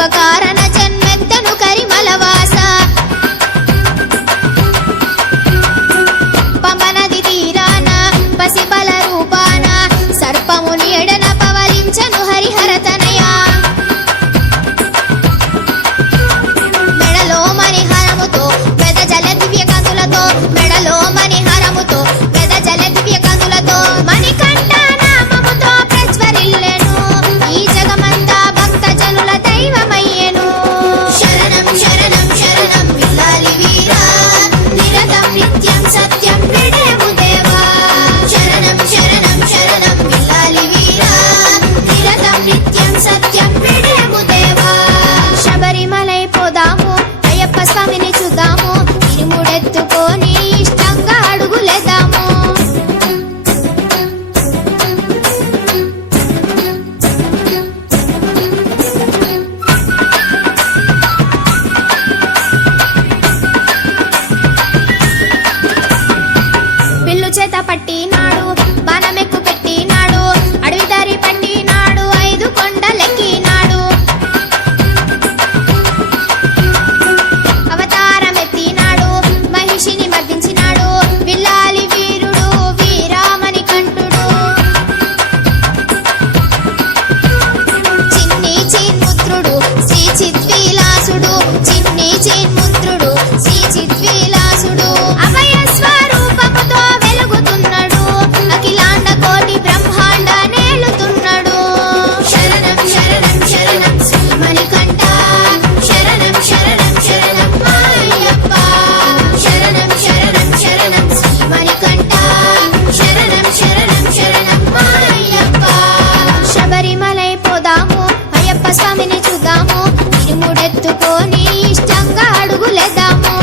శుభకారణ జన్మెత్తను కరిమలవాస పమనది తీరాన పసిబల రూపాన సర్పముని ఎడన పవలించను హరిహర తనయా మెడలో మణిహారముతో పెద జల దివ్య కందులతో మెడలో మణిహారముతో పెద జల దివ్య కందులతో మణికంఠ నామముతో ప్రజ్వరిల్లెను ఈ జగమంతా భక్త జనుల దైవమయ్యెను శరణం శరణం శరణం విల్లాలి వీరా నిరతం నిత్యం సత్యం విడేము దేవా శరణం శరణం శరణం విల్లాలి వీరా నిరతం నిత్యం సత్యం విడేము దేవా శబరిమలై పోదాము అయ్యప్ప స్వామిని చూద్దాము ఇరుముడెత్తుకొని ఇష్టంగా అడుగులేద్దాము బిల్లు చేత పట్టినాడు బాణమెక్కు పెట్టినాడు అడవి దారి పట్టినాడు 5 కొండలెక్కినాడు అవతారమెత్తినాడు మహిషిని మర్దించినాడు విల్లాలి వీరుడు వీరామణి కంఠుడు చిన్ని చిన్ముద్రుడు శ్రీ చిద్విలాసుడు చిన్ని చిన్ముద్రుడు శ్రీ చిద్విలాసుడు అభయ స్వరూపముతో వెలుగుతున్నాడు అఖిలాండ కోటి బ్రహ్మాండ నేలుతున్నాడు శరణం శరణం శరణం శ్రీమణికంఠ శరణం శరణం శరణం అయ్యప్ప శరణం శరణం శరణం శ్రీమణికంఠ శరణం శరణం శరణం అయ్యప్ప శబరిమలై పోదాము అయ్యప్ప స్వామిని చూద్దాము ఇరుముడెత్తుకొని ఇష్టంగా అడుగులేద్దాము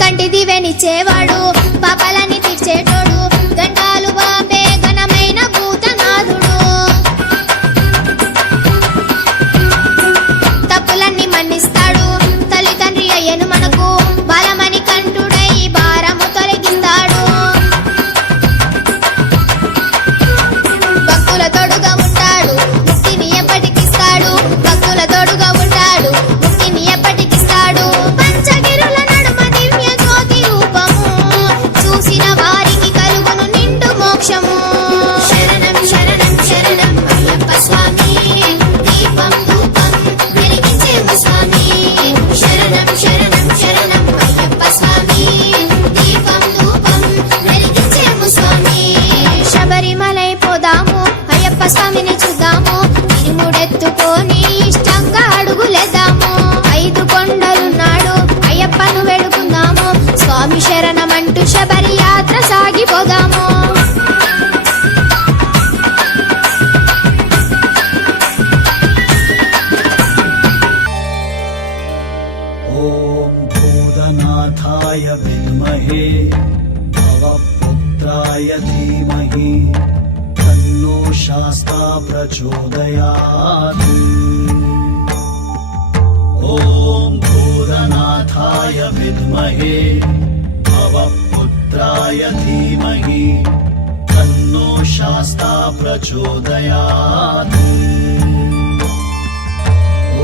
కంటి దివెనిచ్చేవాడు పాపాలని తీర్చేటోడు గండాలు బాపే ఘనమైన భూతనాథుడు తప్పులన్నీ మన్నిస్తాడు తల్లిదండ్రి అయ్యను మనకు బాలమణి కంఠుడై భారము తొలగిస్తాడు భక్తుల తోడుగా ఉంటాడు ముక్తిని ఎప్పటికిస్తాడు భక్తుల తోడుగా ఉంటాడు ముక్తిని ఎప్పటికిస్తాడు పంచగిరుల నడుమ దివ్య జ్యోతి రూపము చూసిన వారికి కలుగును నిండు మోక్షము శరణం శరణం శరణం అయ్యప్ప స్వామి దీపం ధూపం వెలిగించేము స్వామి శరణం శరణం శరణం అయ్యప్ప స్వామి దీపం ధూపం వెలిగించేము స్వామి శబరిమలై పోదాము అయ్యప్ప స్వామిని చూద్దాము ఇరుముడెత్తుకొని ఇష్టంగా అడుగులేద్దాము 5 కొండలున్నాడు అయ్యప్పను వేడుకుందాము స్వామి శరణమంటూ శబరి యాత్ర సాగిపోదాము ఓం భూతనాథాయ విద్మహే భవపుత్రాయ ధీమహి తన్నో శాస్తా ప్రచోదయాత్ ఓం భూతనాథాయ విద్మహే భవపుత్రాయ ధీమహి తన్నో శాస్తా ప్రచోదయాత్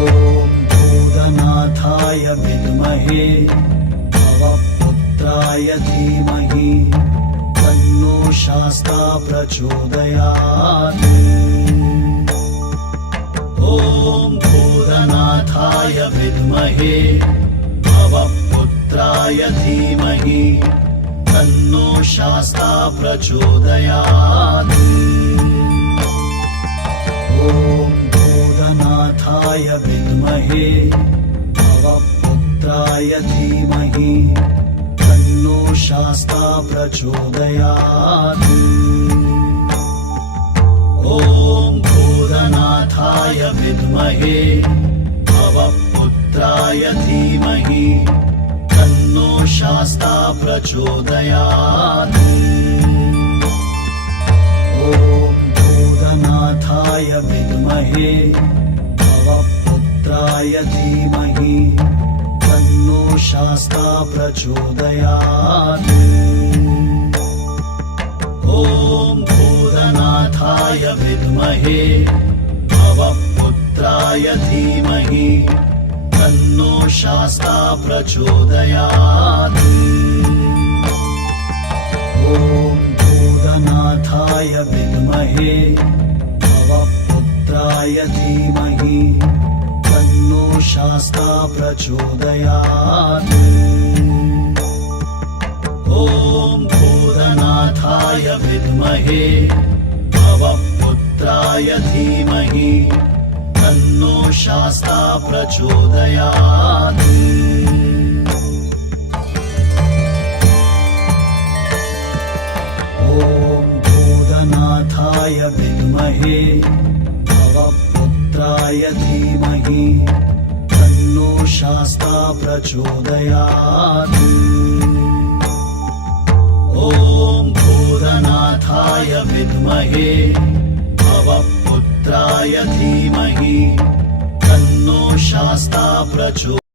ఓం భూతనాథాయ విద్మహే భవపుత్రాయ ధీమహి తన్నో శాస్తా ప్రచోదయాత్ ఓం భూతనాథాయ విద్మహే భవపుత్రాయ ధీమహి తన్నో శాస్తా ప్రచోదయాత్ ఓం భూతనాథాయ విద్మహే భవపుత్రాయ ధీమహి తన్నో శాస్తా ప్రచోదయాత్ ఓం భూతనాథాయ విద్మహే భవపుత్రాయ ధీమహి తన్నో శాస్తా ప్రచోదయాత్ ఓం భూతనాథాయ విద్మహే భవపుత్రాయ ధీమహి शास्ता प्रचोदयात् ॐ भूतनाथाय विद्महे भवपुत्राय धीमहि तन्नो शास्ता प्रचोदयात् ॐ भूतनाथाय विद्महे भवपुत्राय धीमहि तन्नो शास्ता प्रचोदयात् ॐ भूतनाथाय विद्महे भवपुत्राय धीमहि तन्नो शास्ता प्रचोदयात् ॐ भूतनाथाय विद्महे भवपुत्राय धीमहि तन्नो शास्ता प्रचोदयात् ॐ भूतनाथाय विद्महे भवपुत्राय धीमहि तन्नो शास्ता प्रचोदयात्